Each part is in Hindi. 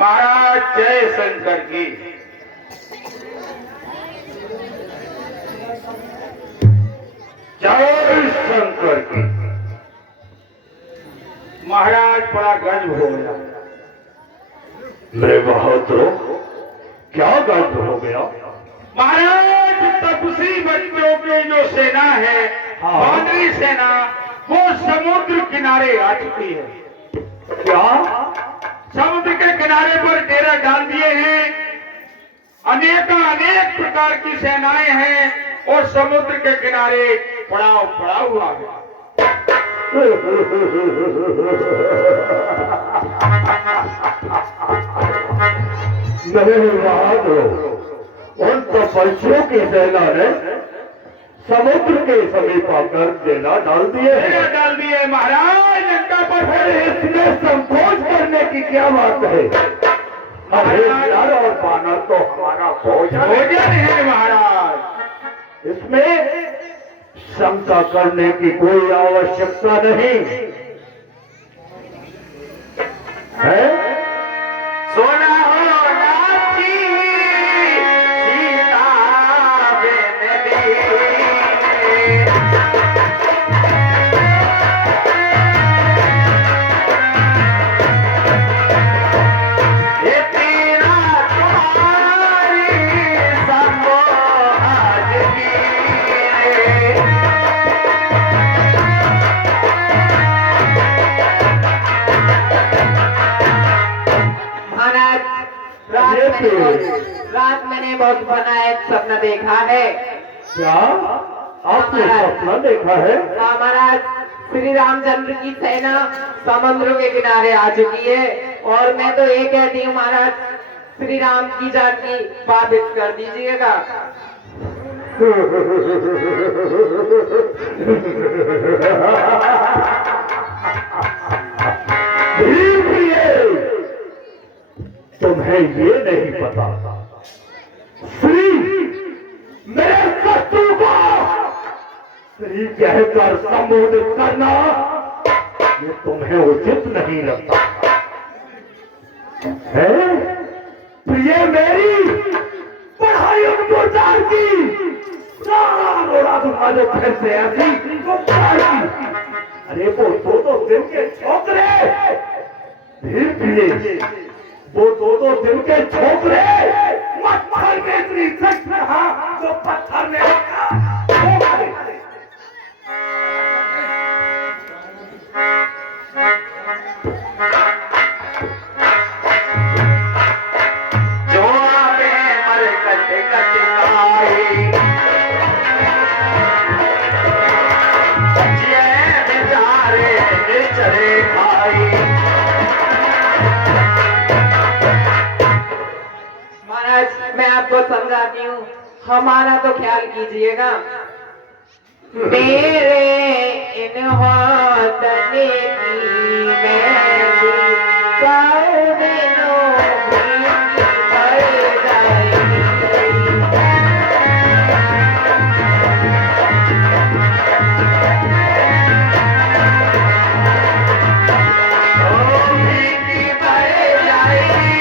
महाराज जय शंकर की। जय शंकर की। महाराज बड़ा गर्व हो गया। मेरे बहादुर क्या गर्व हो गया? महाराज तपस्वी बच्चों की जो सेना है, बानरी सेना, वो समुद्र किनारे आ चुकी है। क्या? समुद्र के किनारे पर डेरा डाल दिए हैं। अनेक प्रकार की सेनाएं हैं और समुद्र के किनारे पड़ाव पड़ा हुआ है। मेरे बहादुर, उन तपस्वियों की सेना ने समुद्र के समीप आकर डेरा डाल दिए महाराज लंका पर। फिर इसमें संकोच करने की क्या बात है? अरे नर और बानर तो हमारा भोजन है महाराज। इसमें शंका करने की कोई आवश्यकता नहीं है। सोना हो नाची सीता बेन दी। ये तेरा तुम्हारी सबो आज की। रात मैंने बहुत बना एक सपना देखा है। क्या आपने सपना देखा है? हाँ महाराज, श्री रामचंद्र की सेना समुद्र के किनारे आ चुकी है और मैं तो ये कहती हूँ महाराज, श्री राम की जान की वापिस कर दीजिएगा। तुम्हें ये नहीं पता, श्री मेरे शत्रु को श्री कहकर संबोधित करना ये तुम्हें उचित नहीं लगता है? प्रिय मेरी पढ़ाई उन्मोचार की रोड़ा दूंगा जो फिर से ऐसी की। अरे वो दो दिन के छोकरे, प्रिय वो दो दिन के छोकरे पत्थर में इतनी सख्त रहा जो पत्थर में जो आवे मर कटे कटे आई। ये बेचारे बेचारे खाई। महाराज मैं आपको समझाती हूँ, हमारा तो ख्याल कीजिएगा। मेरे इन होतने की मेहंदी चारों दिनों भीगी पड़ जाएगी।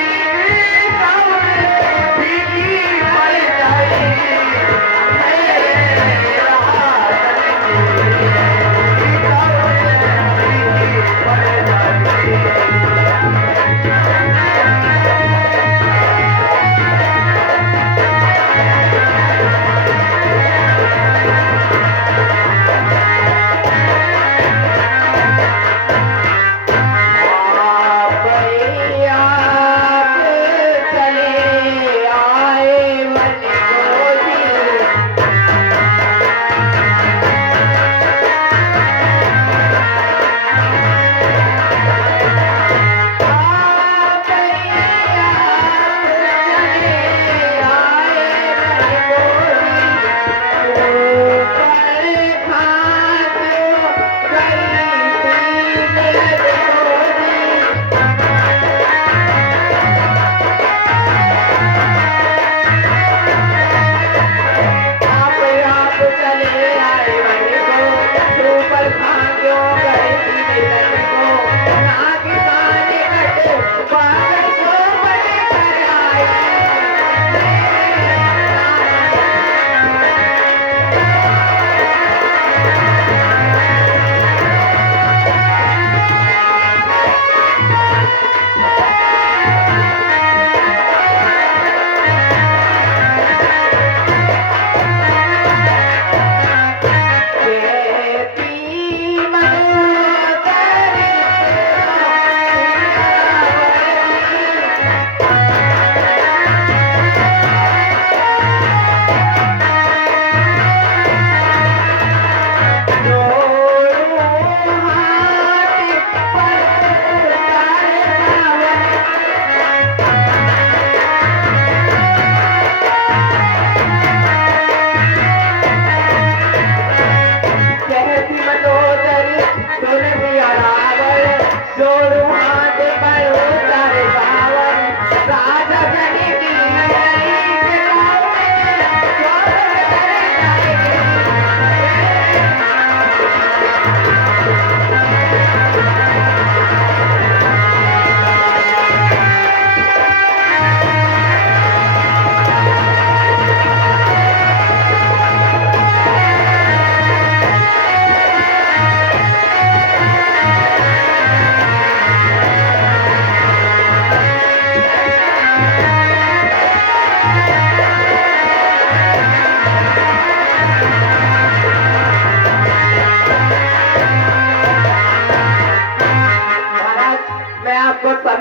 Bye.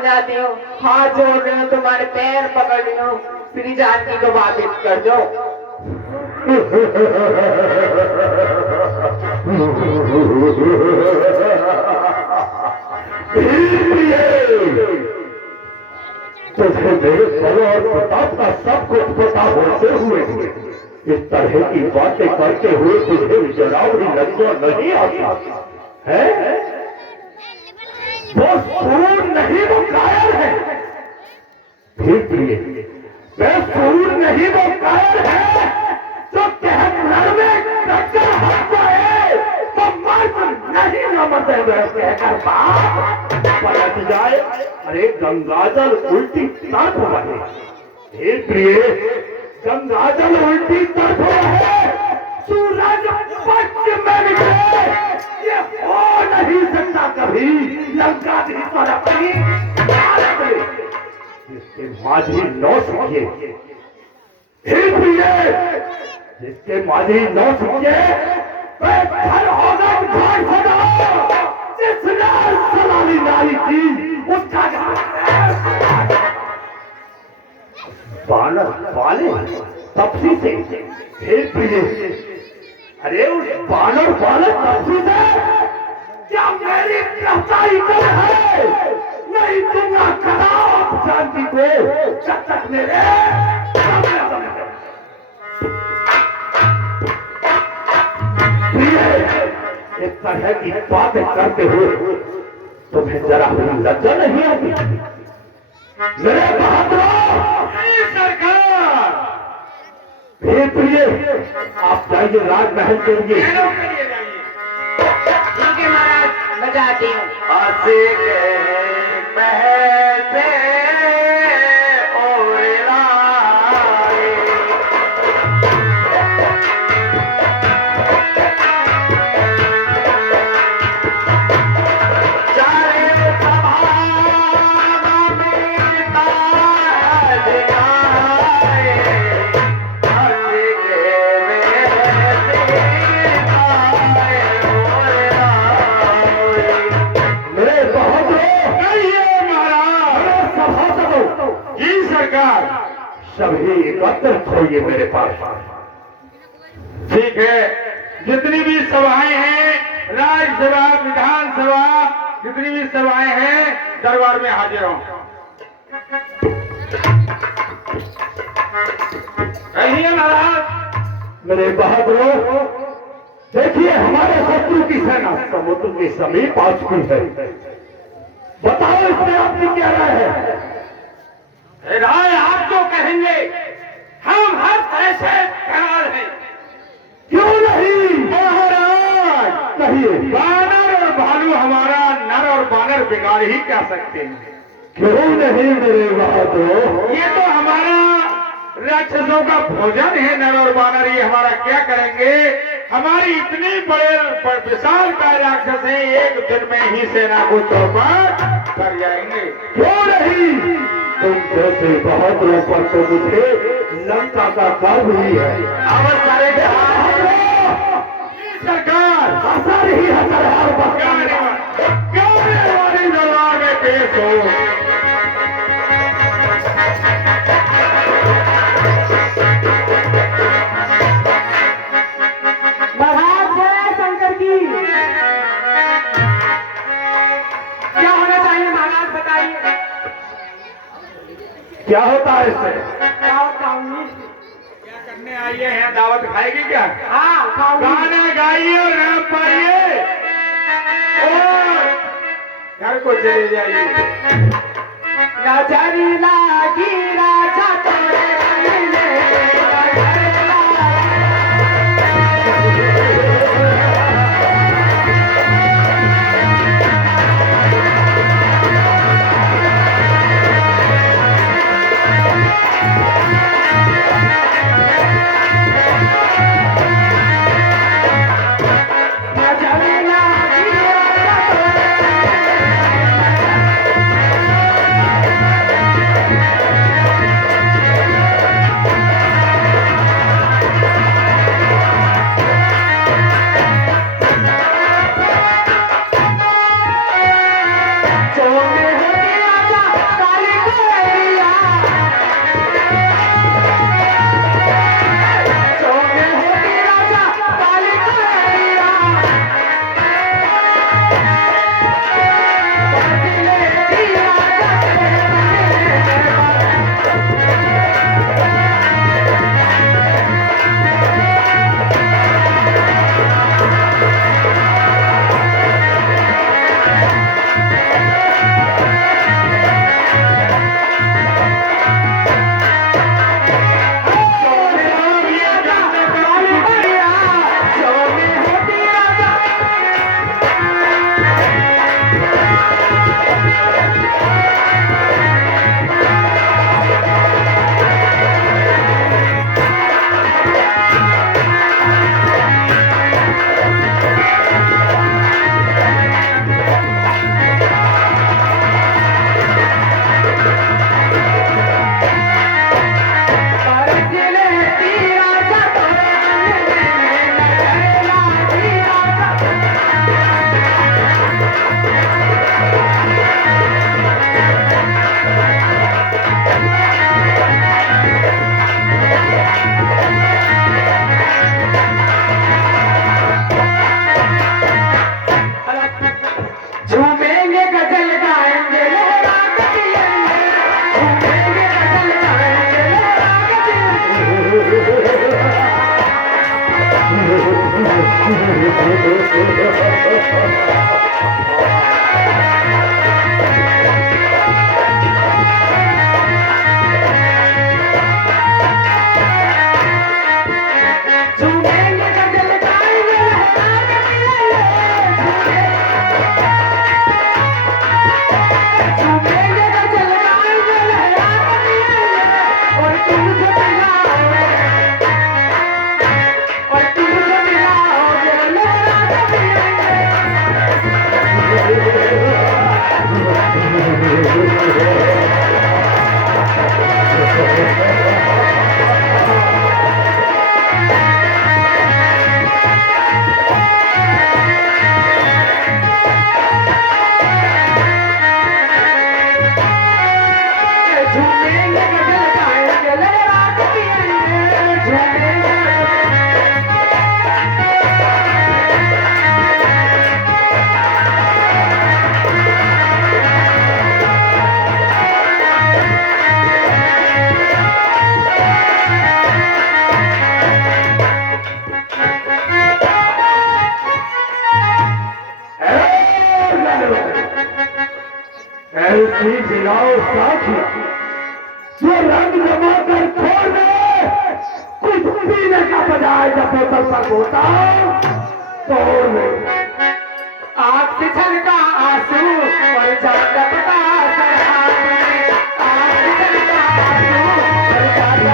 जाती हूँ, हाथ जोड़ रही हूँ, तुम्हारे पैर पकड़ रही हूँ, श्री जानकी को वापिस कर दो। तुझे मेरे बल और प्रताप का सब कुछ पता होते हुए इस तरह की बातें करते हुए तुझे जरा भी लज्जा नहीं आती है? वो सूर नहीं, वो कायर है। ठीक है, मैं सूर नहीं, वो कायर है। जो कहकर में टक्कर हंसता है तो मर्द नहीं नमते हुए कहकर बाप पलट जाए। अरे गंगाजल उल्टी तरफ बहे। हे प्रिय, गंगाजल उल्टी तरफ है, सूरज पश्चिम में निकले, ये हो नहीं सकता कभी। लंका की पर अपनी इसके माझी नौ सीखे। हे प्रिय, जिसके माझी नौ सीखे वह घर होगा घाट होगा। जिसने सलामी नारी की उसका बानर वाले तपसी से। हे प्रिय, अरे उस बानर वाले तपसी से क्या मेरी गिरफ्तारी कर है? नहीं दूंगा कदाप शांति को जब तक मेरे इस तरह की बातें करते हुए तुम्हें जरा भी लज्जा नहीं आती? मेरे बहादुर सरकार, हे प्रिय, आप जाइए राजमहल के लिए। ठीक है महाराज, मैं जाती हूँ। हंसी के महल से ओराए, चाहे सभा में ताज आए, हंसी के महल से आए ओराए। मेरे बहादुर कहिए महाराज। सभा दो, जी सरकार। सभी एकत्रित होइए मेरे पास। ठीक है, जितनी भी सभाएं हैं, राज्यसभा, विधानसभा, जितनी भी सभाएं हैं, दरबार में हाजिर हो। कहिए महाराज। मेरे बहादुरों, देखिए हमारे शत्रु की सेना समुद्र के समीप आ चुकी है। बताओ इसमें आपकी क्या राय है? राय आप जो कहेंगे, हम हर तरह से तैयार हैं। क्यों नहीं? महाराज, कहिए। बानर और भालू हमारा नर और बानर बिगाड़ ही क्या सकते हैं। क्यों नहीं मेरे बहादुर? ये तो हमारा राक्षसों का भोजन है, नर और बानर, ये हमारा क्या करेंगे? हमारी इतनी बड़े विशाल का राक्षस है, एक दिन में ही सेना को चौपट कर जाएंगे। क्यों नहीं? तुम जैसे बहादुरों पर तो मुझे लंका का गर्व ही है। अब सारे सरकार असर ही असर है। हमारी दरबार में पेश हो। महाराज जय शंकर की। क्या होना चाहिए महाराज, बताइए। क्या होता है इससे? क्या करने आई है? दावत खाएगी क्या? हाँ खाऊंगी। गाना गाइए और नाम पाइए और घर को चले जाइए। नजरी लागी राजा तोरे गले, नजरी झूमेंगे गजल गाएंगे लहराते पिएंगे झूमेंगे गजल गाएंगे लहराते पिएंगे और तुमसे मिलाओगे लहराते पिएंगे झूमेंगे गजल गाएंगे लहराते पिएंगे झूमेंगे ऐसी मिलाओ साथी जो रंग जमा कर छोड़ दे कुछ पीने का बजाय जब बोतल पर होता तोड़ दे आँख से छलका आंसू और जाता पता सरहाद में आँख से छलका आंसू और जाता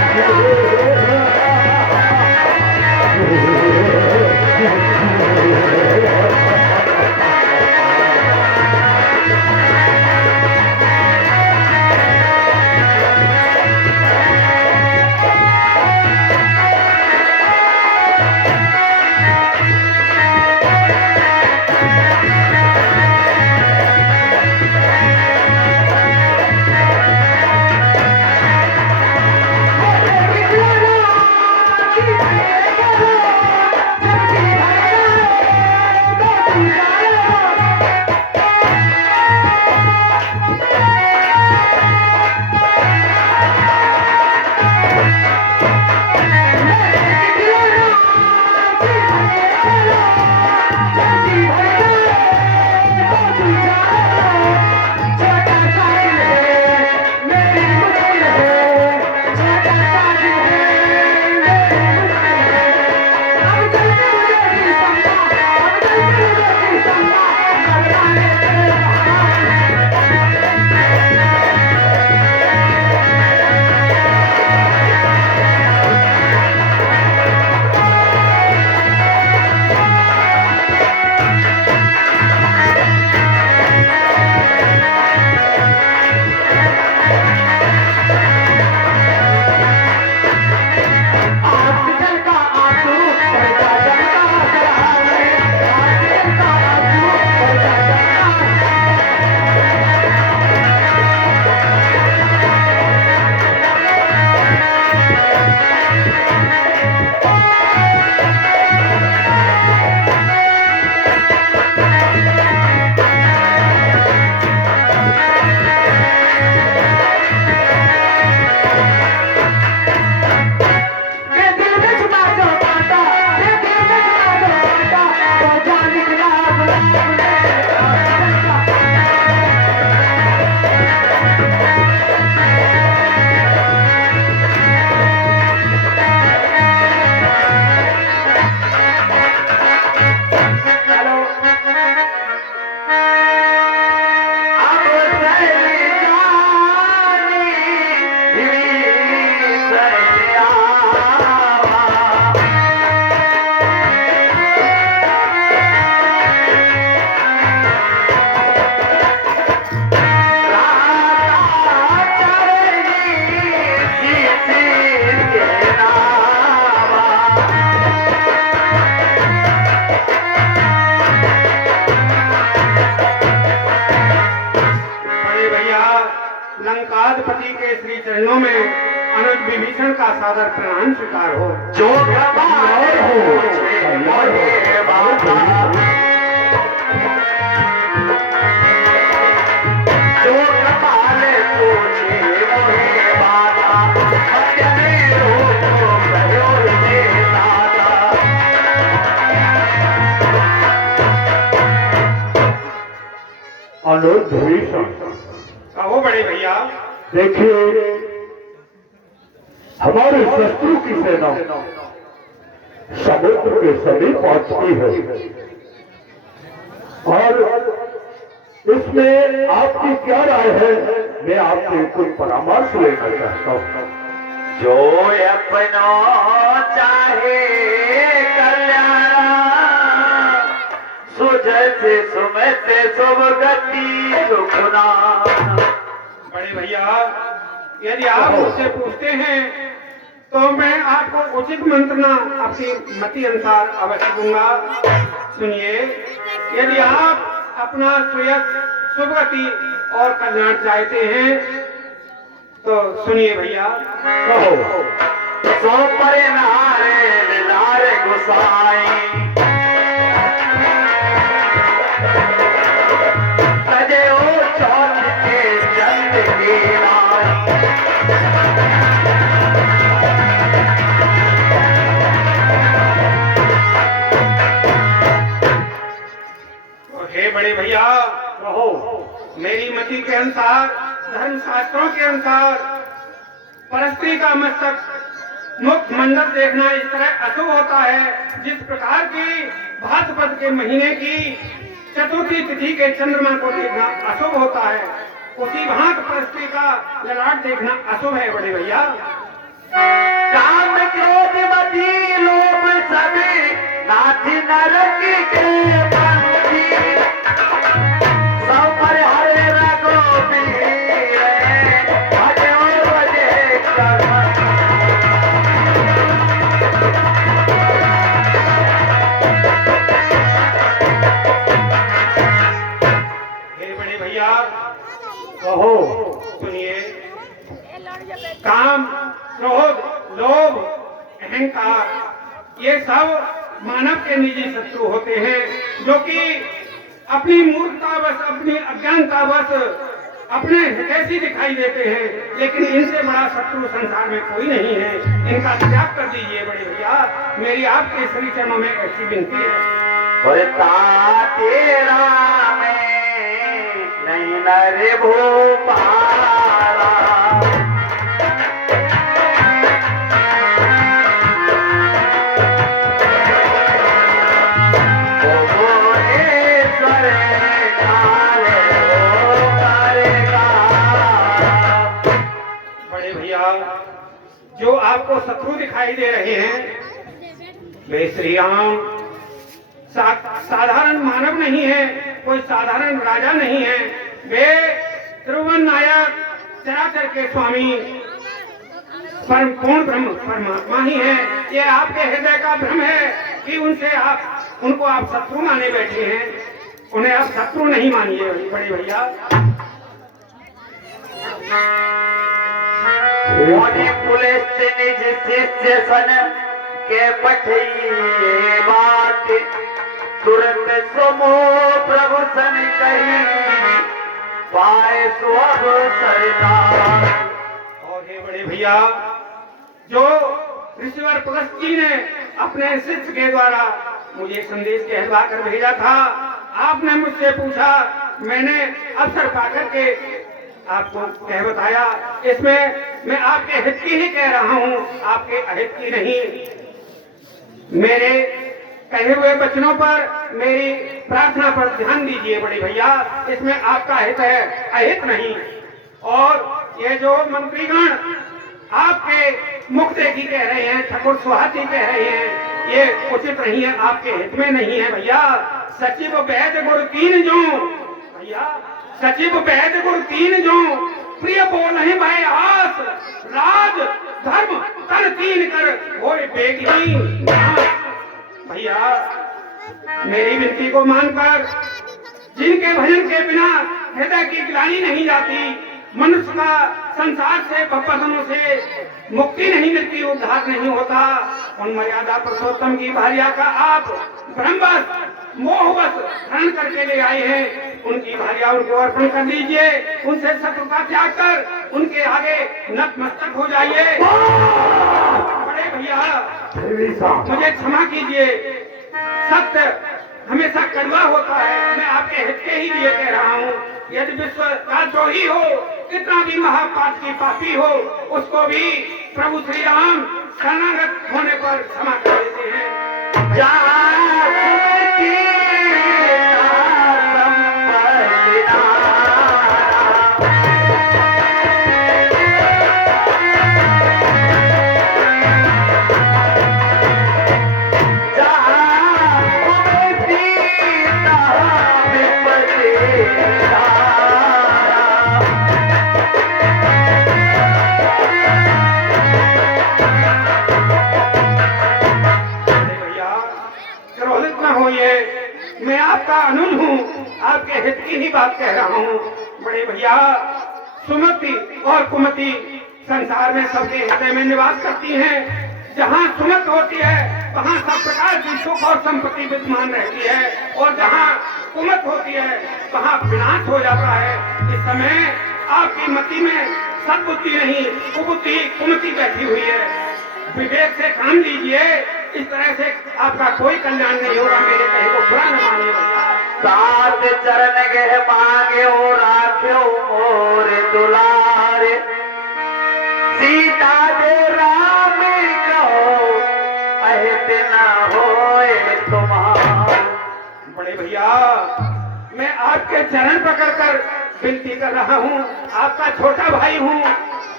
लंकाधिपति के श्री चरणों में अनुज विभीषण का सादर प्रणाम स्वीकार हो। जो कमाल हो मोहे बाबा, जो कमाल पूछे मोहे बाबा, सत्य में हो तो कहो रे दादा। अनुज विभीषण, कहो बड़े भैया। देखिए हमारे शत्रु की सेना समुद्र के समीप पहुंचती है और इसमें आपकी क्या राय है? मैं आपसे कुछ परामर्श लेना चाहता हूँ। जो अपनो चाहे कल्याण, सुजसे सुमते शुभ गति सुखना। बड़े भैया, यदि आप मुझसे पूछते हैं तो मैं आपको उचित मंत्रणा आपकी मति अनुसार अवश्य दूंगा। सुनिए, यदि आप अपना श्रेयस सुभगति और कल्याण चाहते हैं तो सुनिए भैया। कहो। सो पर नारे नारे गुसाई, तजे ओ चौथ के चंद की राई। हे बड़े भैया, कहो। मेरी मति के अनुसार, धर्म शास्त्रों के अनुसार परस्त्री का मस्तक मुख मंडल देखना इस तरह अशुभ होता है जिस प्रकार की भाद्रपद के महीने की चतुर्थी तिथि के चंद्रमा को देखना अशुभ होता है, उसी भांत परस्त्री का ललाट देखना अशुभ है बड़े भैया। काम क्रोध मति लोभ सभी नाथी नरक के पंथी। सब पर हरे रघुबीर, भजो भजे करम। हे बड़े भैया, कहो। सुनिए, काम, क्रोध, लोभ, अहंकार ये सब मानव के निजी शत्रु होते हैं जो कि अपनी मूर्खतावश, अपनी अज्ञानतावश अपने कैसी दिखाई देते हैं, लेकिन इनसे बड़ा शत्रु संसार में कोई नहीं है। इनका त्याग कर दीजिए बड़े भैया, मेरी आपके श्री चरणों में ऐसी विनती है। वरता तेरा में नहीं नरे भूपाला। बड़े भैया, जो आपको शत्रु दिखाई दे रहे हैं वे श्री राम साधारण मानव नहीं है, कोई साधारण राजा नहीं है। वे त्रिभुवन नायक, चराचर के स्वामी, परम पूर्ण ब्रह्म परमात्मा ही है। ये आपके हृदय का भ्रम है कि उनको आप शत्रु माने बैठे हैं। उन्हें आप शत्रु नहीं मानिए बड़े भैया। मोदी पुलिस निज शिष्य सन के पठिए बात, तुरंत सुमो प्रभु सन कही, पाए सुअब सरदार। और हे बड़े भैया, जो ऋषिवर पुलस्त जी ने अपने शिष्य के द्वारा मुझे संदेश कहलवा कर भेजा था, आपने मुझसे पूछा, मैंने अवसर पाकर के आपको कह बताया। इसमें मैं आपके हित की ही कह रहा हूँ, आपके अहित की नहीं। मेरे कहे हुए वचनों पर, मेरी प्रार्थना पर ध्यान दीजिए बड़े भैया, इसमें आपका हित है, अहित नहीं। और ये जो मंत्रीगण आपके मुख देखी कह रहे हैं, ठाकुर सुहाती कह रहे हैं, ये उचित नहीं है, आपके हित में नहीं है भैया। सचिव वैद्य गुरु तीन जो भैया, सचिव वैद्य गुरु तीन जो, प्रिय बोल नहीं भाई आस, राज धर्म कर तीन कर वो बेगहीन भैया। मेरी विनती को मानकर, जिनके भजन के बिना हृदय की ग्लानि नहीं जाती, मनुष्य का संसार से बपदनों से मुक्ति नहीं मिलती, उद्धार नहीं होता, उन मर्यादा पुरुषोत्तम की भार्या का आप ब्रह्मवश मोहवश हरण करके ले आए हैं। उनकी भार्या उनको अर्पण कर दीजिए, उनसे शत्रुता त्याग कर उनके आगे नतमस्तक हो जाइए। बड़े भैया, मुझे क्षमा कीजिए, सत्य हमेशा कड़वा होता है, मैं आपके हित के ही लिए कह रहा हूँ। यदि विश्व का द्रोही हो, कितना भी महापाप की पापी हो, उसको भी प्रभु श्री राम शरणागत होने पर क्षमा कर देते हैं। मैं आपका अनुज हूँ, आपके हित की ही बात कह रहा हूँ। बड़े भैया, सुमति और कुमति संसार में सबके हृदय में निवास करती हैं। जहाँ सुमत होती है वहाँ सब प्रकार की सुख और संपत्ति विद्यमान रहती है, और जहाँ कुमत होती है वहाँ विनाश हो जाता है। इस समय आपकी मति में सद्बुद्धि नहीं, कुबुद्धि कुमति बैठी हुई है। विवेक से काम लीजिए, इस तरह से आपका कोई कल्याण नहीं होगा। मेरे कहे को बुरा न मानिए भैया। सात चरण गह मांगे हो राख्यो मोर दुलारे, सीता दे राम कहो अहित न होए तुम्हारे। बड़े भैया, मैं आपके चरण पकड़कर विनती कर रहा हूँ, आपका छोटा भाई हूँ।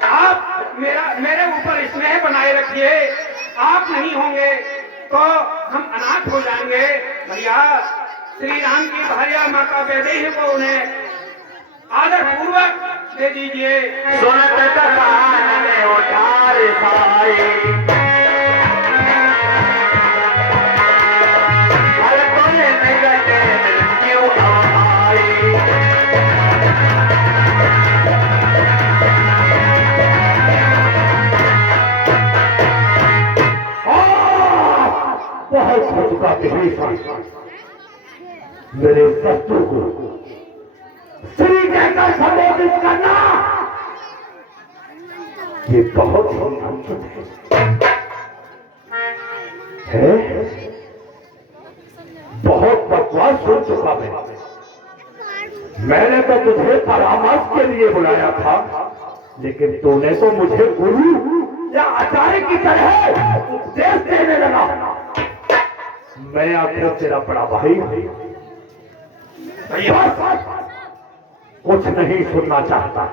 आप मेरे ऊपर स्नेह बनाए रखिए। आप नहीं होंगे तो हम अनाथ हो जाएंगे। भैया, श्री राम की भार्या माता वैदेही को उन्हें आदर पूर्वक दे दीजिए। सुनत कान में उठार साई, हर कोई निकटे मृत्यु आई। बहुत हो चुका मेरे शत्रु को श्री कहकर संबोधित करना, ये बहुत ही अनुचित है। बहुत बकवास सुन चुका मैंने तो तुझे परामर्श के लिए बुलाया था, लेकिन तूने तो मुझे गुरु या आचार्य की तरह उपदेश देने लगा। मैं आखिर तेरा बड़ा भाई कुछ नहीं सुनना चाहता।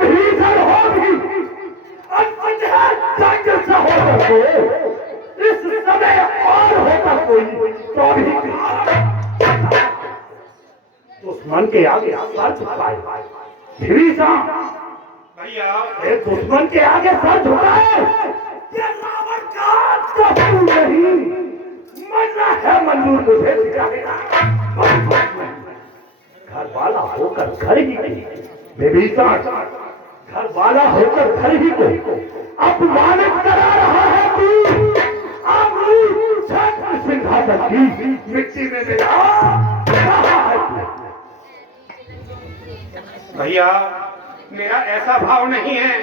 भीतर होगी इस समय और होता कोई तो भी दुश्मन के आगे सर झुकाए। भैया, दुश्मन के आगे सर झुकाए, ये रावण का नहीं मरना है मंजूर मुझे। घर वाला होकर घर ही घर वाला होकर घर ही को अपमानित करा रहा है तू। सिंहासन की मिट्टी में मिला भैया, मेरा ऐसा भाव नहीं है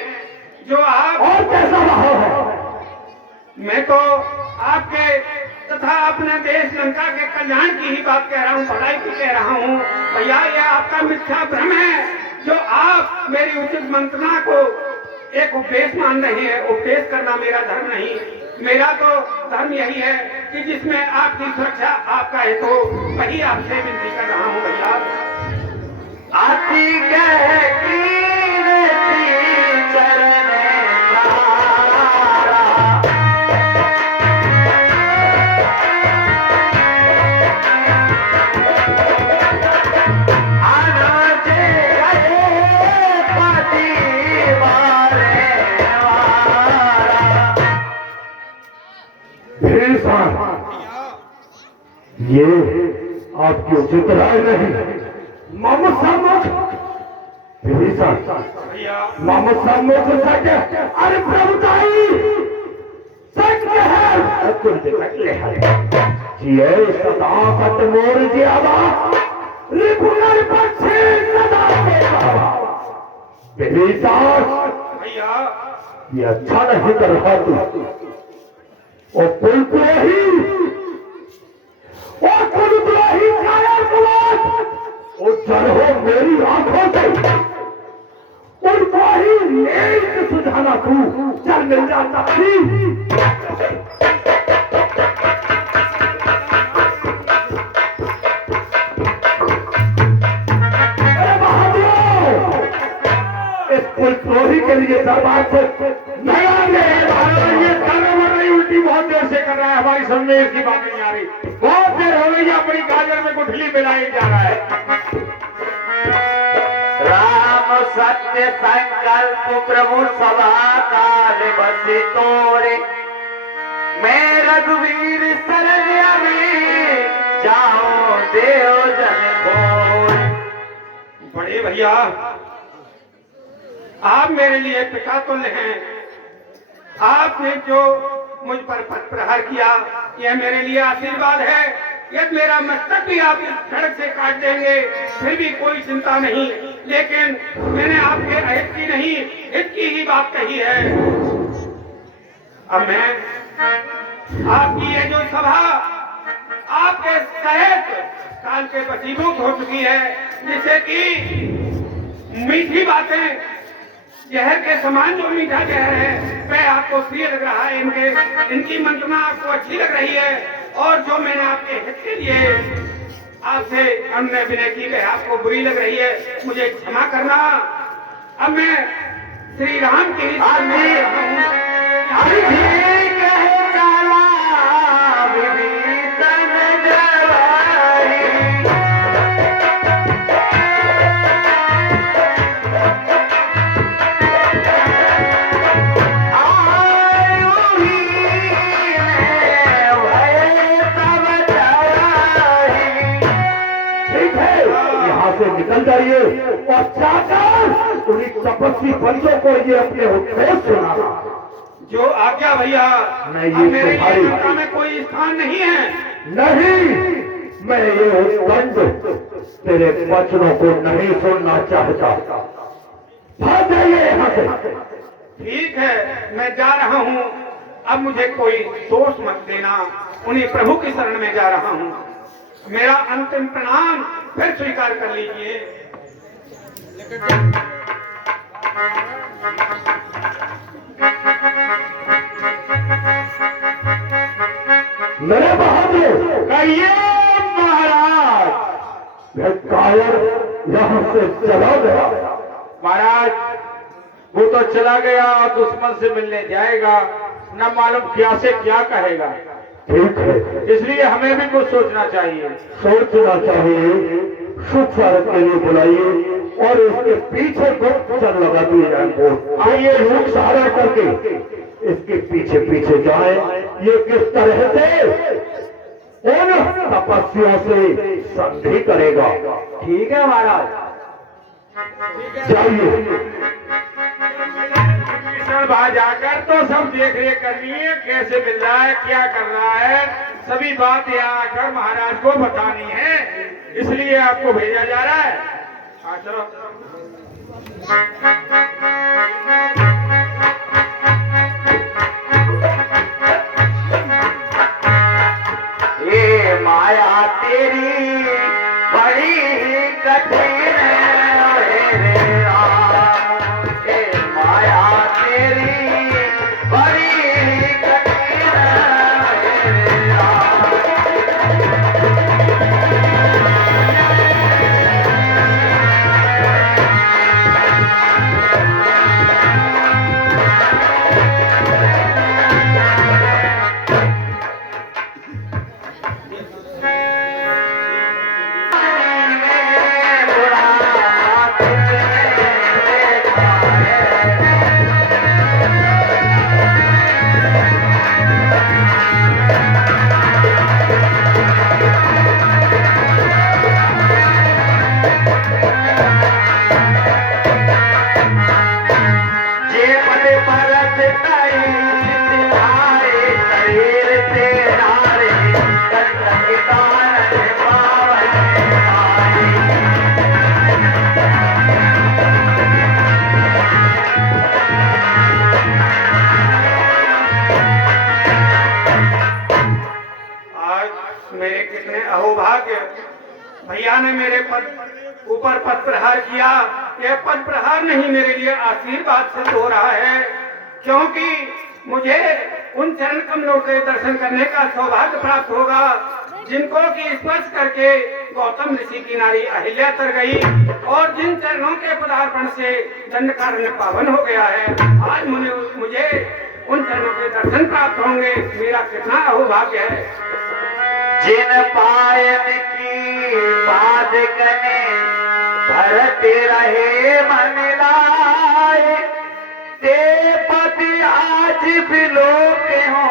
जो आप। और कैसा भाव है? मैं तो आपके तथा अपने देश लंका के कल्याण की ही बात कह रहा हूँ, भलाई की कह रहा हूँ। भैया, यह आपका मिथ्या भ्रम है जो आप मेरी उचित मंत्रणा को एक उपदेश मान रहे हैं। उपदेश करना मेरा धर्म नहीं। मेरा तो धर्म यही है कि जिसमें आपकी सुरक्षा, आपका हित हो, वही आपसे विनती कर रहा हूँ। भैया, आती ये आपकी उचित राय नहीं। मोहम्मद अरे प्रभुताई सदाकत मोर जियावा रिपुनर पक्षे सदा भैया, ये अच्छा नहीं कर रहा तू। और कुलद्रोही और जड़ हो मेरी आंखों से उनको ही नेक सुझाना तू चल मिल जाता थी। पुलचोरी के लिए दरबार से नहीं आ रहे महाराज, ये कर रही उल्टी बहुत देर से कर रहा है, हमारी समझ में इसकी बात नहीं आ रही। बहुत देर हो गई, अपनी गाजर में गुठली मिलाई जा रहा है। राम सत्य संकल्प प्रभु सभा काल बसी तोरे, मैं रघुवीर शरण्य में जाओ देव जन भोरे। बड़े भैया, आप मेरे लिए पिता तुल्य हैं। आपने जो मुझ पर पथ प्रहार किया, यह मेरे लिए आशीर्वाद है। यदि मेरा मस्तक भी आप इस सड़क से काट देंगे फिर भी कोई चिंता नहीं, लेकिन मैंने आपके अहित की नहीं, हित की ही बात कही है। अब मैं आपकी ये जो सभा आपके सहित काल के वशीभूत हो चुकी है, जिससे कि मीठी बातें जहर के समान जो मीठा जहर है वह आपको प्रिय लग रहा है, इनकी मंत्रणा आपको अच्छी लग रही है, और जो मैंने आपके हित के लिए आपसे अन्य विनय की वह आपको बुरी लग रही है, मुझे क्षमा करना। अब मैं श्री राम की निकल जाइए और जाकर उन्हीं तपस्वी बंदों को ये अपने उपदेश सुनाना। जो आज्ञा भैया। मैं ये मेरे तुम्हारी लिए में कोई स्थान नहीं है। नहीं, मैं ये दंड तेरे वचनों को नहीं सुनना चाहता। भाग जाइए यहाँ से। ठीक है, मैं जा रहा हूँ। अब मुझे कोई दोष मत देना, उन्हीं प्रभु की शरण में जा रहा हूँ। मेरा अंतिम प्रणाम फिर स्वीकार कर लीजिए। मेरे बहादुर कहिए महाराज। मैं कायर यहाँ से चला गया। महाराज वो तो चला गया, दुश्मन से मिलने जाएगा, न मालूम क्या से क्या कहेगा। ठीक है, इसलिए हमें भी कुछ सोचना चाहिए। सोचना चाहिए, सुख स्वागत के लिए बुलाइए और इसके पीछे गुप्तचर लगा दिए जाए। आइए लोग सहारा करके इसके पीछे पीछे जाए। ये किस तरह से उन तपस्वियों से संधि करेगा। ठीक है महाराज, जाइए। वहां जाकर तो सब देख रेख करनी है, कैसे मिल रहा है, क्या कर रहा है, सभी बात यहाँ आकर महाराज को बतानी है, इसलिए आपको भेजा जा रहा है। हाँ चलो। ये माया तेरी बड़ी ही कठिन है रे राम, ये माया तेरी बड़ी ही कठिन है रे राम। भैया ने मेरे पद ऊपर पद प्रहार किया। यह पद प्रहार नहीं, मेरे लिए आशीर्वाद सिद्ध हो रहा है, क्योंकि मुझे उन चरण कमलों के दर्शन करने का सौभाग्य प्राप्त होगा जिनको कि स्पर्श करके गौतम ऋषि की नारी अहिल्या तर गई, और जिन चरणों के पदार्पण से दंडकारण्य पावन हो गया है। आज मुझे उन चरणों के दर्शन प्राप्त होंगे। मेरा कितना अहोभाग्य है। जिन पायन की बात कने भरते रहे मन लाए, ते पति आज बिलो के हो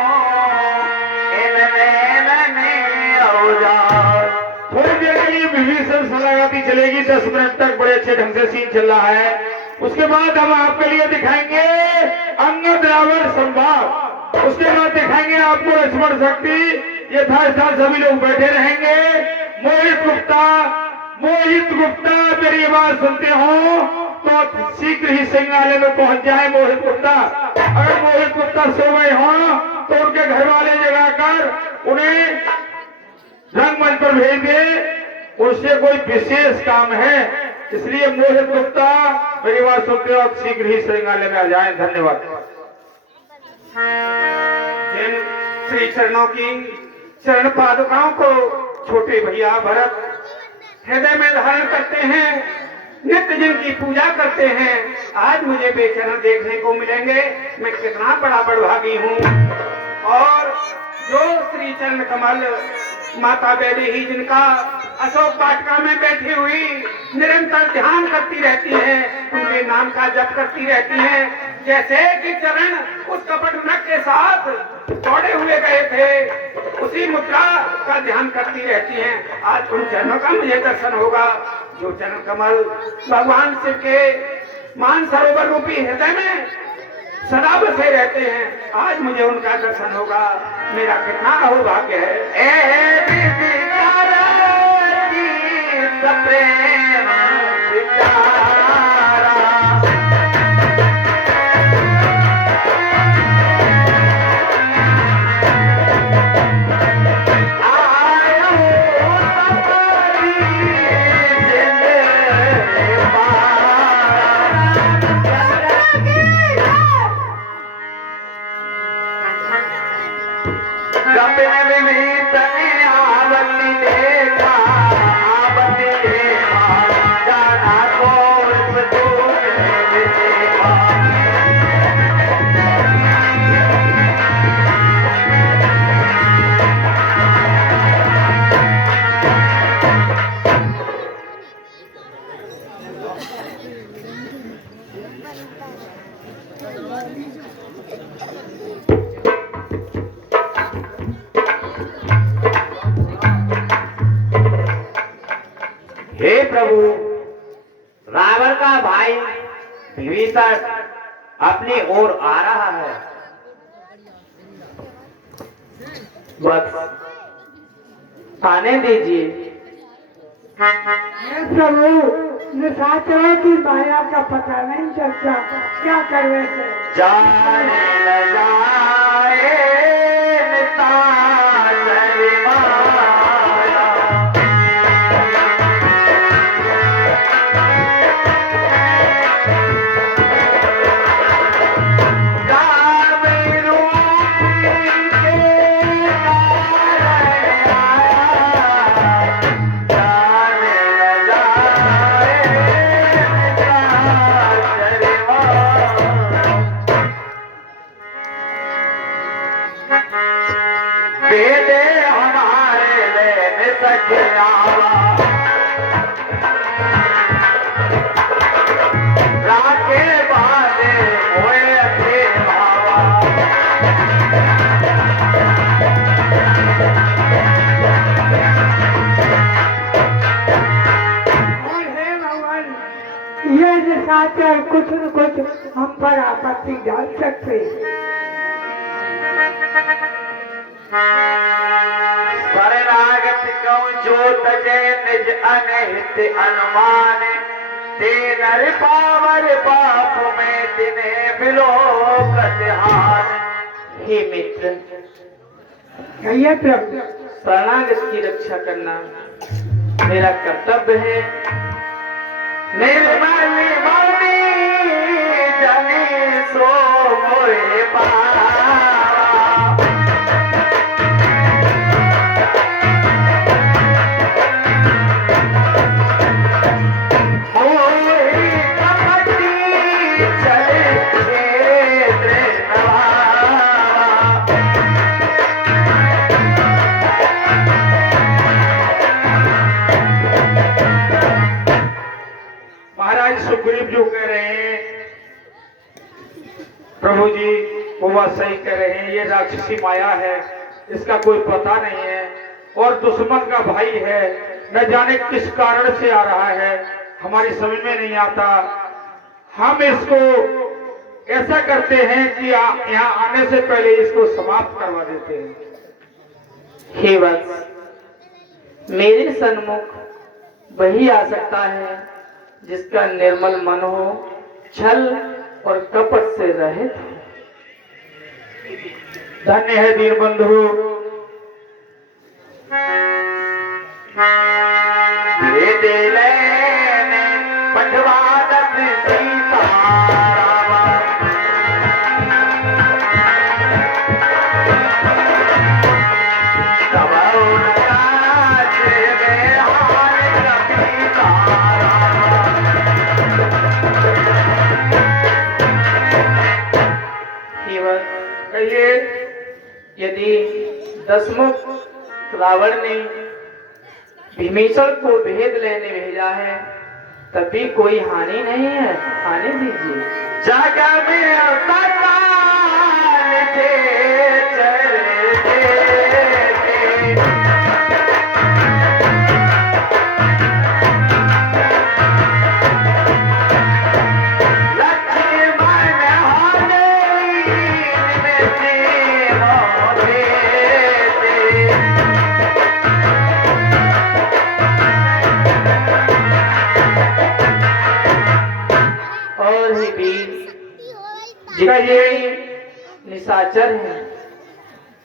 इन नैनने औजार। थोड़ी देर के लिए विभीषण सलाहती चलेगी, 10 मिनट तक बड़े अच्छे ढंग से सीन चल रहा है। उसके बाद हम आपके लिए दिखाएंगे अंगद रावण संवाद। उसके बाद दिखाएंगे आपको लक्ष्मण शक्ति। यथास्थान सभी लोग बैठे रहेंगे। मोहित गुप्ता मेरी आवाज सुनते हो तो शीघ्र ही सिंगाले में पहुंच जाए। मोहित गुप्ता, अगर मोहित गुप्ता सो गए हो तो उनके घर वाले जगाकर उन्हें रंगमंच पर भेज दे। उससे कोई विशेष काम है, इसलिए मोहित गुप्ता मेरी बात सुनते हो आप शीघ्र ही श्रृंगालय में आ जाएं। धन्यवाद। जिन श्री चरणों की चरण पादुकाओं को छोटे भैया भरत हृदय में धारण करते हैं, नित्य जिनकी पूजा करते हैं, आज मुझे बेचैन देखने को मिलेंगे। मैं कितना बड़ा बड़भागी हूँ। और जो श्री चरण कमल माता वैदेही जिनका अशोक वाटिका में बैठी हुई निरंतर ध्यान करती रहती है, उनके नाम का जप करती रहती है, जैसे कि चरण उस कपट वृक्ष के साथ दौड़े हुए गए थे, उसी मुद्रा का ध्यान करती रहती हैं। आज उन चरणों का मुझे दर्शन होगा जो चरण कमल भगवान शिव के मान सरोवर रूपी हृदय में सदा बसे रहते हैं। आज मुझे उनका दर्शन होगा। मेरा कितना अहोभाग्य है। प्रेम विचारा हे प्रभु, रावण का भाई विभीषण अपनी ओर आ रहा है। बस आने दीजिए। प्रभु, निशाचरों की माया का पता नहीं चलता, क्या करवे थे। जाने न जाए निशाचर माया, निशाचर कुछ न कुछ हम पर आपत्ति डाल सकते। शरणागत कौं जो तजे निज अनहित अनुमान, ते नर पावर पाप में तिन्हें बिलो प्रतिहान। हे मित्र, कहिए प्रभु। शरणागत की रक्षा करना मेरा कर्तव्य है। निर्मल मणि जनी सो मोरे पारा, महाराज सुग्रीव जो कह रहे हैं प्रभु जी, वो बात सही कह रहे हैं। ये राक्षसी माया है, इसका कोई पता नहीं है और दुश्मन का भाई है, न जाने किस कारण से आ रहा है, हमारी समझ में नहीं आता। हम इसको ऐसा करते हैं कि यहाँ आने से पहले इसको समाप्त करवा देते हैं। हे वत्स, मेरे सन्मुख वही आ सकता है जिसका निर्मल मन हो, छल और कपट से रहित हो। धन्य है दीन बंधु। दे दे लेने पटवादत सीताराम, तब उनकाज में हार सीताराम। हे वत्स, कहिए। यदि दशमुख रावण ने भीमेश्वर को भेद लेने भेजा है, तब भी कोई हानि नहीं है, आने दीजिए। जग में अवतार थे चलते थे, लक्ष्मण हरि में प्रेम होते थे। और ही वीर जितने निशाचर हैं,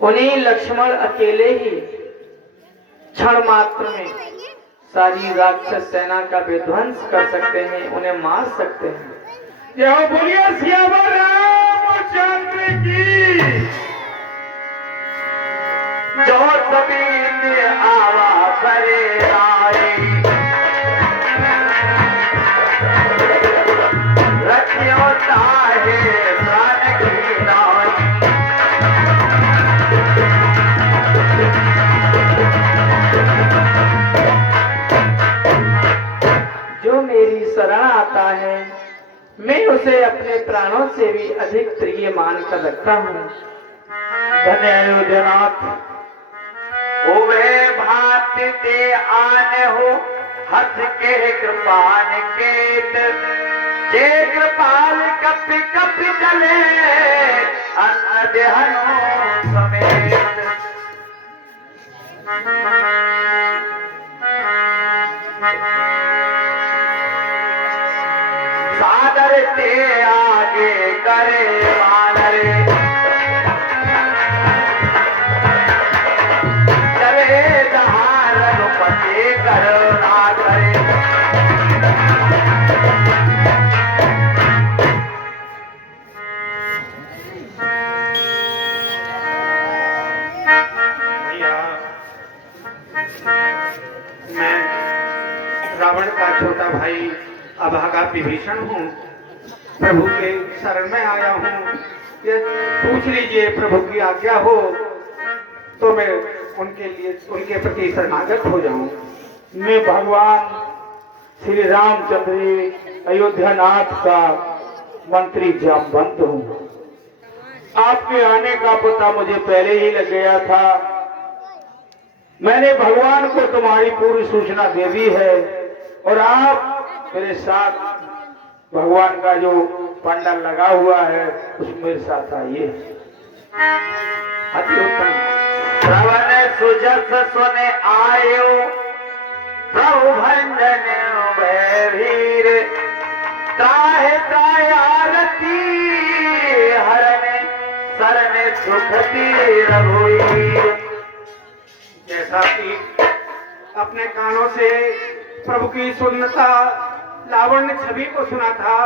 उन्हें लक्ष्मण अकेले ही क्षण मात्र में सारी राक्षस सेना का विध्वंस कर सकते हैं, उन्हें मार सकते हैं। यह बोलिए सियावर रामचंद्र की। जो सभी आवा करे राई, रखियो ताहे प्राण की नाई। जो मेरी शरण आता है, मैं उसे अपने प्राणों से भी अधिक प्रिय मानकर रखता हूँ। धन्य है अयोध्यानाथ। उवे भात ते आने हो हथ के कृपान केत, जे कृपाल कपि कपि चले अन्न देहनो समेत। सादर ते आगे करे मानरे, चले जहाँ रघुपति करुणा करे। भैया, मैं रावण का छोटा भाई अभागा विभीषण हूँ, प्रभु के शरण में आया हूँ। ये पूछ लीजिए, प्रभु की आज्ञा हो तो मैं उनके लिए, उनके प्रति शरणागत हो जाऊं। मैं भगवान श्री रामचंद्र अयोध्यानाथ का मंत्री जामवंत हूँ। आपके आने का पता मुझे पहले ही लग गया था। मैंने भगवान को तुम्हारी पूरी सूचना दे दी है और आप मेरे साथ भगवान का जो पंडाल लगा हुआ है उसमें मेरे साथ आइए। अति उत्तम। श्रवण सुजस सुने आयो, प्रभु भंजन भयवीर। त्राहि त्राहि आरती हरने, शरण सुखती रघुवीर। जैसा कि अपने कानों से प्रभु की सुंदरता लावण्य छवि को सुना था,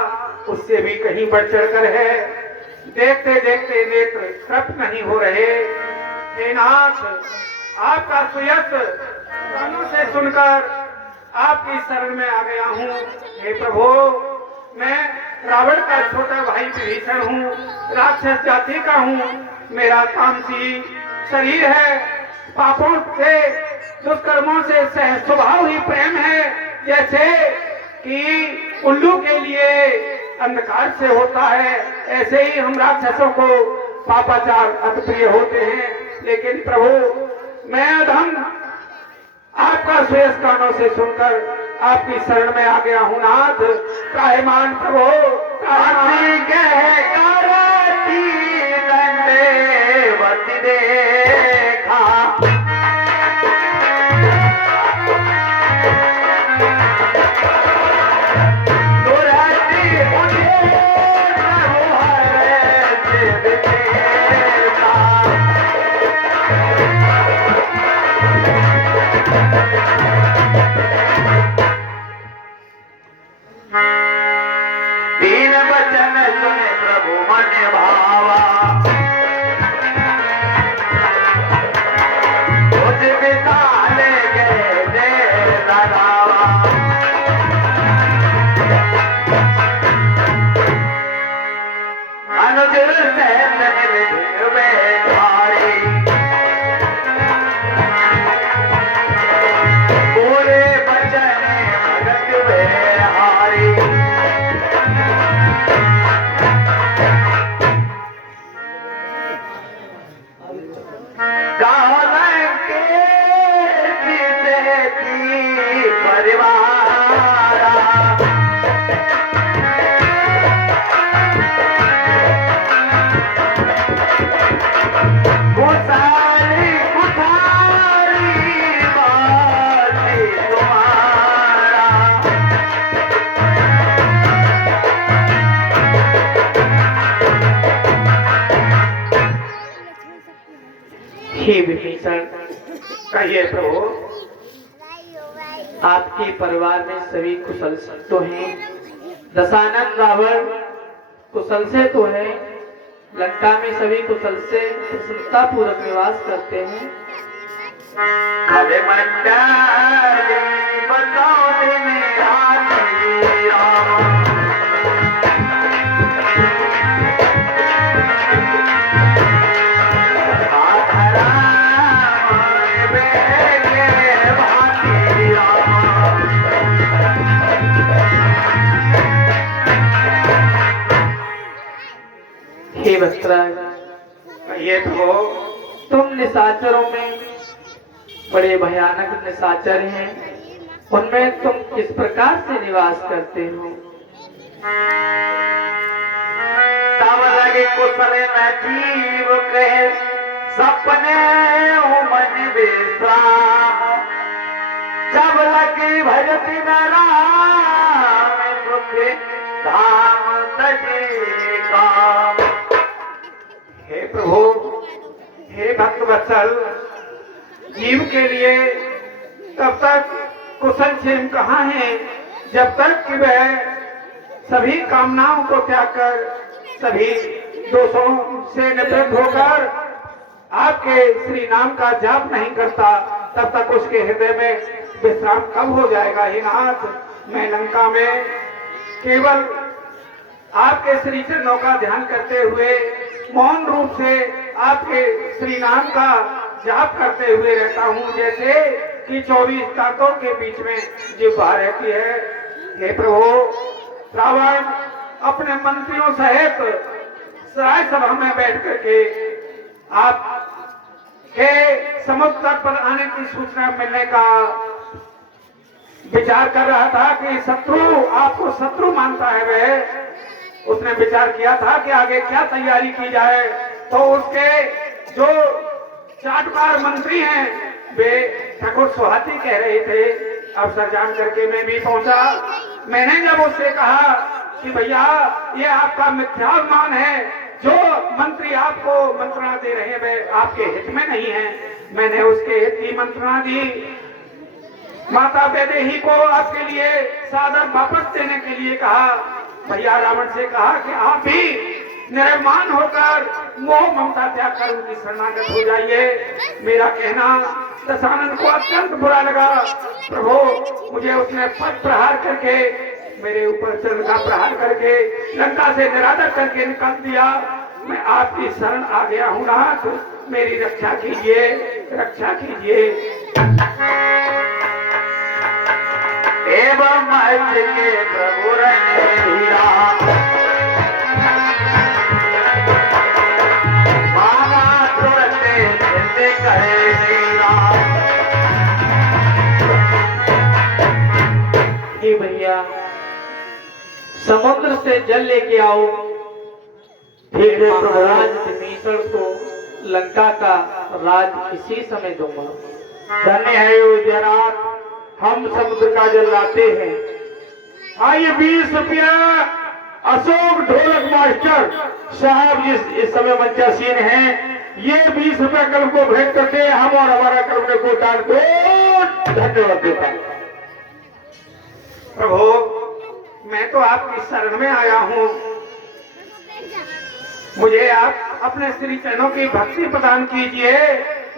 उससे भी कहीं बढ़ चढ़कर है। देखते देखते नेत्र तृप्त नहीं हो रहे। हे नाथ, आपका सुयस कानों से सुनकर आपकी शरण में आ गया हूँ। हे प्रभु, मैं रावण का छोटा भाई विभीषण हूँ, राक्षस जाति का हूँ। मेरा तामसी शरीर है, पापों से दुष्कर्मों से सह स्वभाव ही प्रेम है। जैसे कि उल्लू के लिए अंधकार से होता है, ऐसे ही हम राक्षसों को पापाचार अति प्रिय होते हैं। लेकिन प्रभु, मैं अधम आपका श्रेष्ठ कानों से सुनकर आपकी शरण में आ गया हूँ। नाथ, त्राहिमाम प्रभु, त्राहिमाम। देखा तीन बचन सुने प्रभु मन भावा, कुछ विशाल गए दे लगावा। अनुज सहन विधि बैठारी, पूरे बचन भगत बिहारी। हे विभीषण, कहिए प्रभु। आपके परिवार में सभी कुशल तो हैं। दशानन रावण कुशल से तो है, लंका में सभी कुशल से प्रसन्नता पूर्वक निवास करते हैं। खड़े मंडली बताओ दिन रात्रि राम, हे वत्सराज, कहिए प्रभु। तुम निशाचरों में बड़े भयानक निशाचर हैं, उनमें तुम किस प्रकार से निवास करते हो? तब लगे कुशल न जीव कहे, सपने हो मन विश्राम। जब लगे भजति न राम, सुख धाम तजे काम। हे प्रभु, हे भक्त वत्सल, जीव के लिए तब तक कुशल क्षेम कहाँ है जब तक कि वह सभी कामनाओं को त्याग कर, सभी दोषों से निवृत्त होकर आपके श्री नाम का जाप नहीं करता। तब तक उसके हृदय में विश्राम कब हो जाएगा? हे नाथ, मैं लंका में केवल आपके श्री चरणों का ध्यान करते हुए मौन रूप से आपके श्री नाम का जाप करते हुए रहता हूँ, जैसे कि 24 तारों के बीच में जिह्वा रहती है। हे प्रभु, रावण अपने मंत्रियों सहित सराय सभा में बैठ करके आप के समुद्र तट पर आने की सूचना मिलने का विचार कर रहा था कि शत्रु आपको शत्रु मानता है। वह उसने विचार किया था कि आगे क्या तैयारी की जाए। तो उसके जो चाटुकार मंत्री हैं वे ठाकुर सुहाती कह रहे थे। अवसर जान करके मैं भी पहुंचा। मैंने जब उससे कहा कि भैया ये आपका मिथ्याभिमान है, जो मंत्री आपको मंत्रणा दे रहे हैं वे आपके हित में नहीं है। मैंने उसके हित की मंत्रणा दी। माता वैदेही को आपके लिए सादर वापस देने के लिए कहा। भैया रावण से कहा कि आप भी निर्माण होकर मोह ममता त्याग कर उनकी शरणागत हो जाइए। मेरा कहना दशानन को अत्यंत बुरा लगा। प्रभु मुझे उसने पद प्रहार करके, मेरे ऊपर चरण का प्रहार करके लंका से निरादर करके निकाल दिया। मैं आपकी शरण आ गया हूँ नाथ, मेरी रक्षा कीजिए, रक्षा कीजिए। एवं मध्य के प्रभु हीरा माना तुरंते जिंदे करे हीरा। हे भैया समुद्र से जल लेके आओ। ठीक है प्रभु। महाराज विभीषण को लंका का राज इसी समय दूंगा। धन्य है योजनाथ, हम समुद्र का जल लाते हैं। आइए 20 रुपया अशोक ढोलक मास्टर साहब इस समय मंचासीन हैं, ये 20 रुपया कल को भेंट करते हैं। हम और हमारा कर्म को दान को धन्यवाद देता हूं। प्रभु मैं तो आपकी शरण में आया हूँ, मुझे आप अपने श्री चरणों की भक्ति प्रदान कीजिए।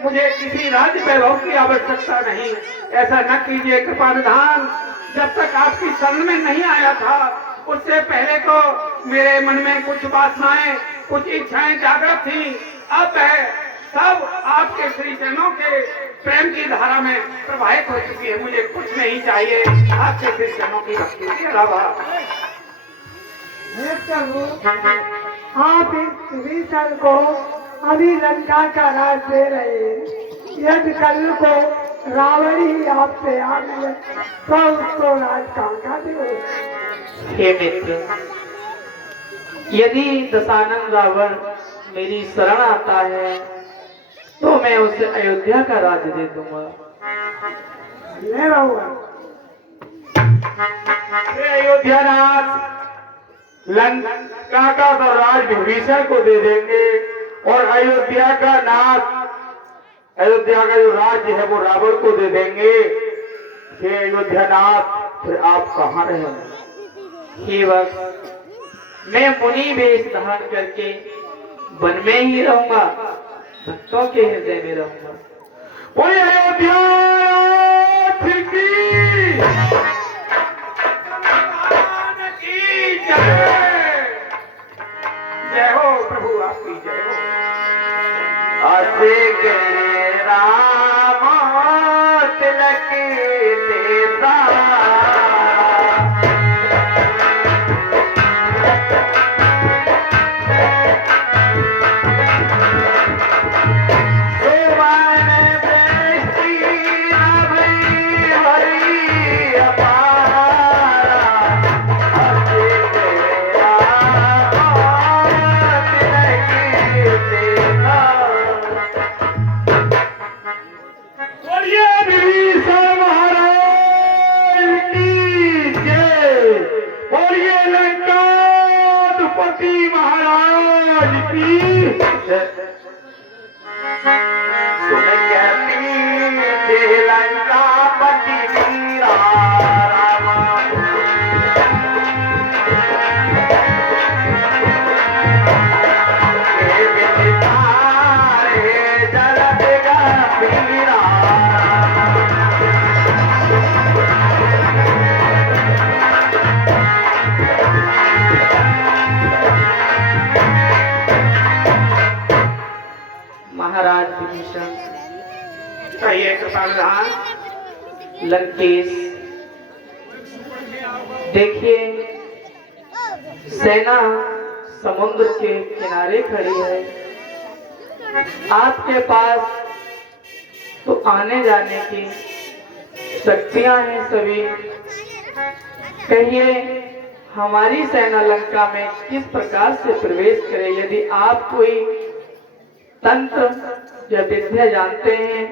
मुझे किसी राज्य वैभव की आवश्यकता नहीं, ऐसा न कीजिए कृपा निधान। जब तक आपकी शरण में नहीं आया था उससे पहले तो मेरे मन में कुछ वासनाएं, कुछ इच्छाएं जागृत थी। अब है सब आपके श्री चरणों के प्रेम की धारा में प्रवाहित हो चुकी है। मुझे कुछ नहीं चाहिए आपके श्री चरणों की भक्ति के अलावा। हे प्रभु, आप इस विभीषण को अभी लंका का राज दे रहे हैं। यदि कल को रावण ही आपसे आ मिले तो उसको राज कहाँ का दे। हे मित्र, यदि दशानन रावण मेरी शरण आता है तो मैं उसे अयोध्या का राज दे दूंगा। ले रहूंगा। अयोध्यानाथ लंका का तो राज विभीषण को दे देंगे और अयोध्या का नाथ, अयोध्या का जो राज्य है वो रावण को दे देंगे। हे अयोध्यानाथ फिर आप कहाँ रहेंगे? हे वक्त मैं मुनि वेश धारण करके वन में ही रहूंगा, भक्तों के हृदय में रहूंगा। बोले अयोध्या की जय हो प्रभु, आपकी जय हो। असे गए राम तिलक देता महाराज विभीषण, कहिए कृपा निधान। लंकेश, देखिए सेना समुद्र के किनारे खड़ी है। आपके पास तो आने जाने की शक्तियां हैं सभी। कहिए हमारी सेना लंका में किस प्रकार से प्रवेश करे। यदि आप कोई तंत्र या विद्या जानते हैं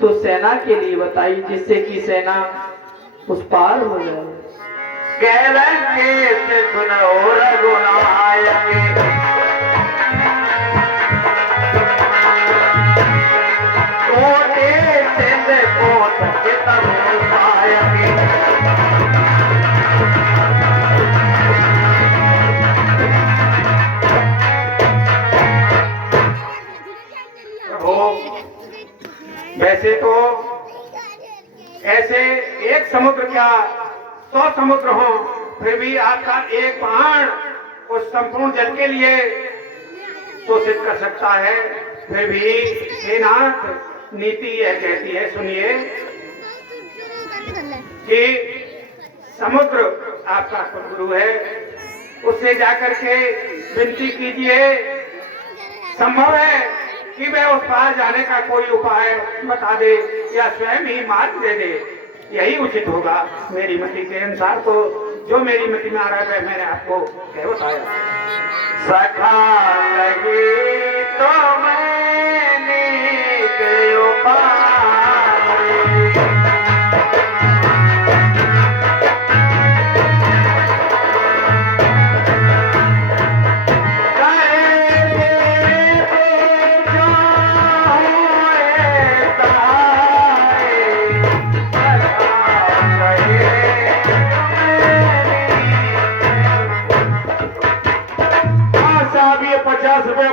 तो सेना के लिए बताइए, जिससे कि सेना उस पार हो जाए। से सुनो रघुनायक कोटे सिंध को सके तब ऐसे एक समुद्र क्या 100 समुद्र हो, फिर भी आपका एक बाण उस संपूर्ण जल के लिए शोषित कर सकता है। फिर भी हे नाथ, नीति यह कहती है, सुनिए, कि समुद्र आपका गुरु है, उससे जाकर के विनती कीजिए। संभव है कि वह उस पार जाने का कोई उपाय बता दे या स्वयं ही मार्ग दे दे, यही उचित होगा मेरी मति के अनुसार। तो जो मेरी मति में आ रहा है मैंने आपको कह बताया। सखा लगी तो मैंने क्यों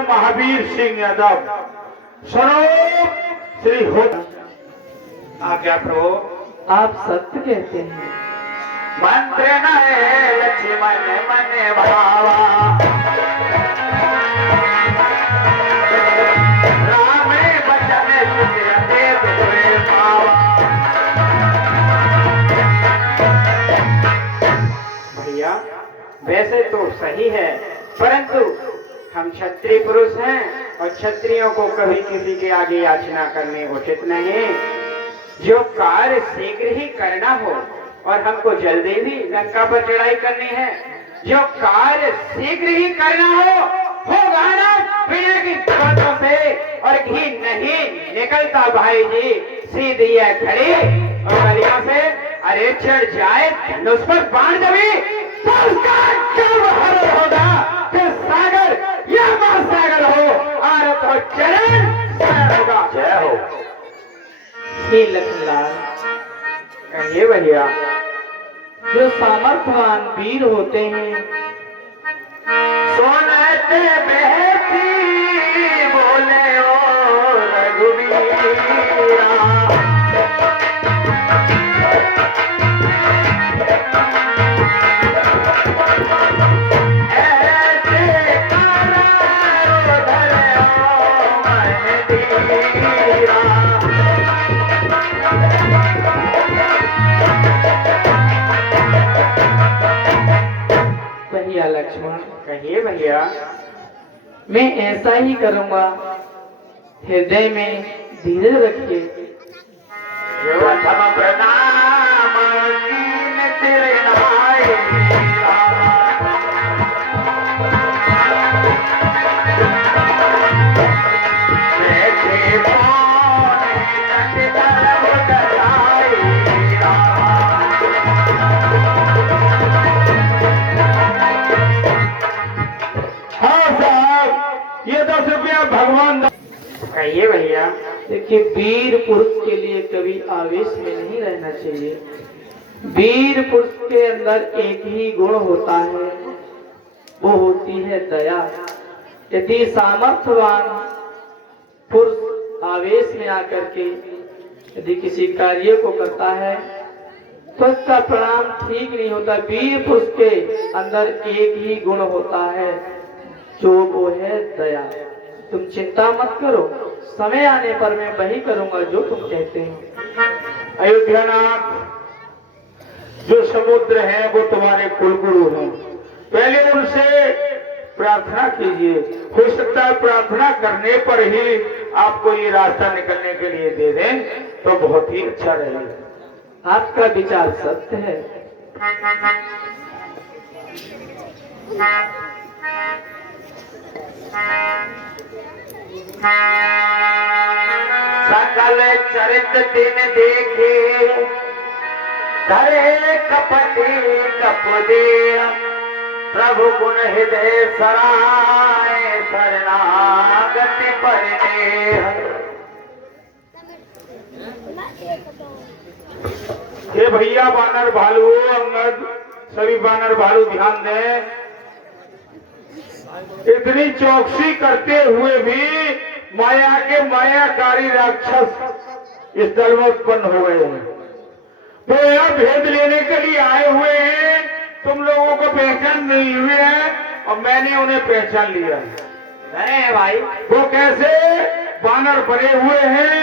महावीर सिंह यादव स्वरूप श्री हो आज्ञा प्रभु। आप सत्य कहते हैं। मंत्र नए लक्ष्मण मन भावा, राम बचन सुनते दुखे पावा। भैया वैसे तो सही है, परंतु हम क्षत्रिय पुरुष हैं और क्षत्रियों को कभी किसी के आगे याचना करनी उचित नहीं। जो कार्य शीघ्र ही करना हो और हमको जल्दी भी लंका पर चढ़ाई करनी है, जो कार्य शीघ्र ही करना होगा ना बिना की बातों से, और घी नहीं निकलता भाई जी सीधी है खड़ी और गलियों से। अरे चढ़ जाए धनुष पर बाण दबी तो उसका कब हर होगा कि सागर या महासागर हो, आरत हो चरण सागर होगा। जय हो। हे लखनलाल, कहिए भैया। जो सामर्थ्यवान वीर होते हैं सोनते बहती बोले ओ रघुवीरा, भैया लक्ष्मण, कहिए भैया। मैं ऐसा ही करूंगा। हृदय में धीरज रखिए। प्रथम प्रणाम दीन सिर नवाए, बैठे पौने तट धर्म कराए। हाँ साहब, ये 10 रुपया भगवान। कहिए भैया। देखिए, वीर पुरुष के लिए कभी आवेश में नहीं रहना चाहिए। वीर पुरुष के अंदर एक ही गुण होता है, वो होती है दया। यदि सामर्थ्यवान पुरुष आवेश में आकर के यदि किसी कार्य को करता है तो इसका परिणाम ठीक नहीं होता। वीर पुरुष के अंदर एक ही गुण होता है, जो वो है दया। तुम चिंता मत करो, समय आने पर मैं वही करूंगा जो तुम कहते हो। अयोध्यानाथ, जो समुद्र है वो तुम्हारे कुलगुरु हैं, पहले उनसे प्रार्थना कीजिए। हो सकता है प्रार्थना करने पर ही आपको ये रास्ता निकलने के लिए दे दें तो बहुत ही अच्छा रहेगा। आपका विचार सत्य है। सकल चरित दिन देखे, करे कपटी कपदे, प्रभु गुण हृदय सराय, शरणागति परिनेह। ये भैया बानर भालू, अंगद, सभी बानर भालू ध्यान दें। इतनी चौकसी करते हुए भी माया के मायाकारी राक्षस इस दल में उत्पन्न हो गए हैं। भेद लेने के लिए आए हुए हैं, तुम लोगों को पहचान नहीं हुई है और मैंने उन्हें पहचान लिया। अरे भाई, वो कैसे बानर बने हुए हैं,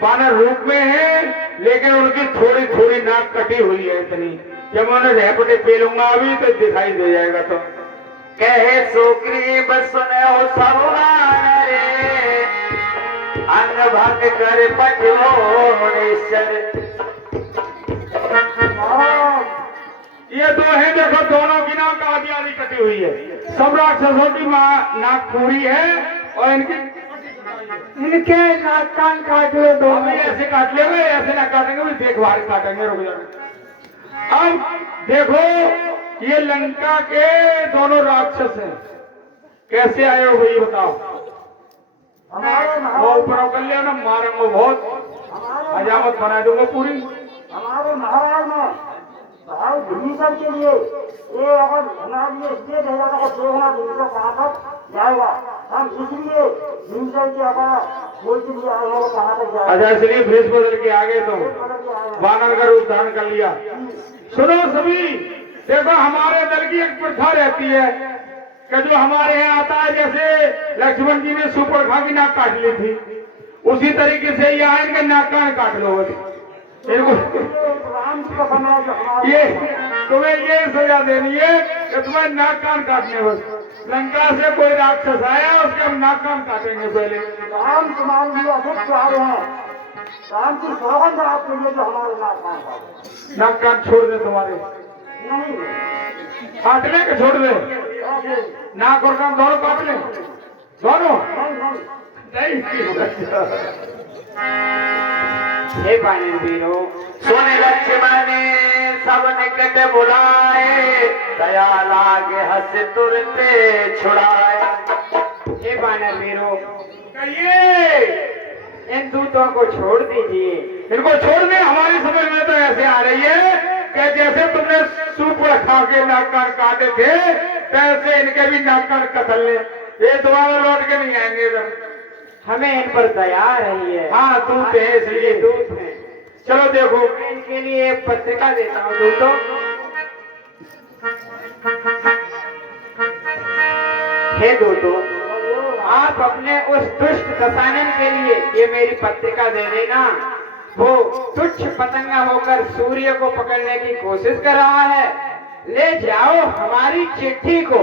बानर रूप में हैं, लेकिन उनकी थोड़ी थोड़ी नाक कटी हुई है इतनी, जब मैं उन्हें झपटे पेलूंगा अभी तो दिखाई दे जाएगा। तो कहे सुग्रीव सुने हो सवारे, अंग भंग कर पठोरेश्वर। ये दो है, देखो दोनों की नाक आधी आधी कटी हुई है। सब राक्षसों की नाक पूरी है और इनकी इनके नाक कान काट लो दो। अभी ऐसे काट लेंगे, ऐसे ना काटेंगे, भी देखभाल काटेंगे, रुक जाओ। अब देखो ये लंका के दोनों राक्षस हैं, कैसे आए हो भाई बताओ। वो ऊपर कर लिया ना, मारूंगा बहुत, हजामत बना दूंगा पूरी। हमारे महाराज ने भाई भीषण के लिए ये अगर हमारे लिए इसलिए रहेगा तो देखना भीषण कहाँ तक जाएगा, हम इसलिए भीषण के अगर बोल के लिए आए हैं कहाँ तक जाएगा। अच्छा, इसलिए भेष बदल के आगे तुम बानर का रूप धारण कर लिया। सुनो सभी, देखो हमारे दल की एक प्रथा रहती है कि जो हमारे यहाँ आता है, जैसे लक्ष्मण जी ने सुपर्णखा की नाक काट ली थी, उसी तरीके से यहाँ इनके नाक कान काट लो बस। इनको राम जी का समय जो हमारे ये तुम्हें ये सजा देनी है कि तुम्हें नाक कान काटने बस। लंका से कोई राक्षस आया, उसके हम नाक कान काटेंगे पहले। राम तुम्हारे लिए अधिक प्यारे हैं, राम की सौगंध है आपके लिए जो हमारे नाक कान छोड़ दे तुम्हारे, नहीं काटने के छोड़ दे, नाक और कान दोनों काट ले, दोनों नहीं। हे बानर वीरो, सुन लक्ष्मण सब निकट बुलाए, दया लागे हंस तुरते छुड़ाए। हे बानर वीरो, कहिए इन दूतों को छोड़ दीजिए। इनको छोड़ दे। हमारी समझ में तो ऐसे आ रही है कि जैसे तुमने सूप खा के नाक कान काटे थे, वैसे इनके भी नाक कान कतल ले, ये दोबारा लौट के नहीं आएंगे इधर। हमें इन पर दया आ रही है। हाँ दूत है इसलिए। दूत हैं। चलो देखो, मैं इनके लिए एक पत्रिका देता हूँ दूतों। हे दूतों, आप अपने उस दुष्ट दशानन के लिए ये मेरी पत्रिका दे देना। वो तुच्छ पतंगा होकर सूर्य को पकड़ने की कोशिश कर रहा है। ले जाओ हमारी चिट्ठी को,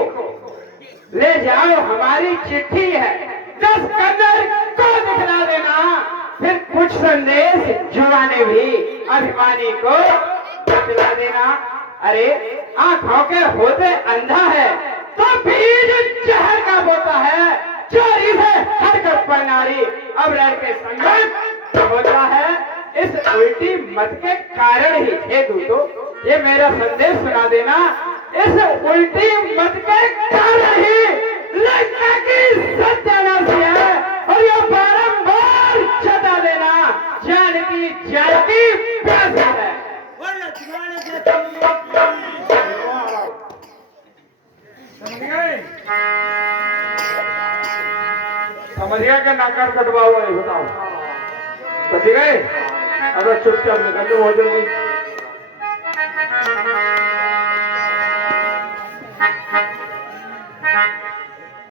ले जाओ हमारी चिट्ठी है, 10 कन्नड़ को दिखला देना। फिर कुछ संदेश जुआ ने भी अभिमानी को बतला देना। अरे आंखों के होते अंधा है तो बीज जहर का बोता है, चोरी से हरकत पर नारी अब रह के संगत होता है। इस उल्टी मत के कारण ही हे दूतों, ये मेरा संदेश सुना देना। इस उल्टी मत के कारण ही लंका की सत्यानाशी है और ये बारंबार चटा देना जानकी प्यास है। समझ गए क्या नाकार कटवा हुआ है बताओ, समझ गए। अगर चुपचाप निकल लो बहुत जल्दी।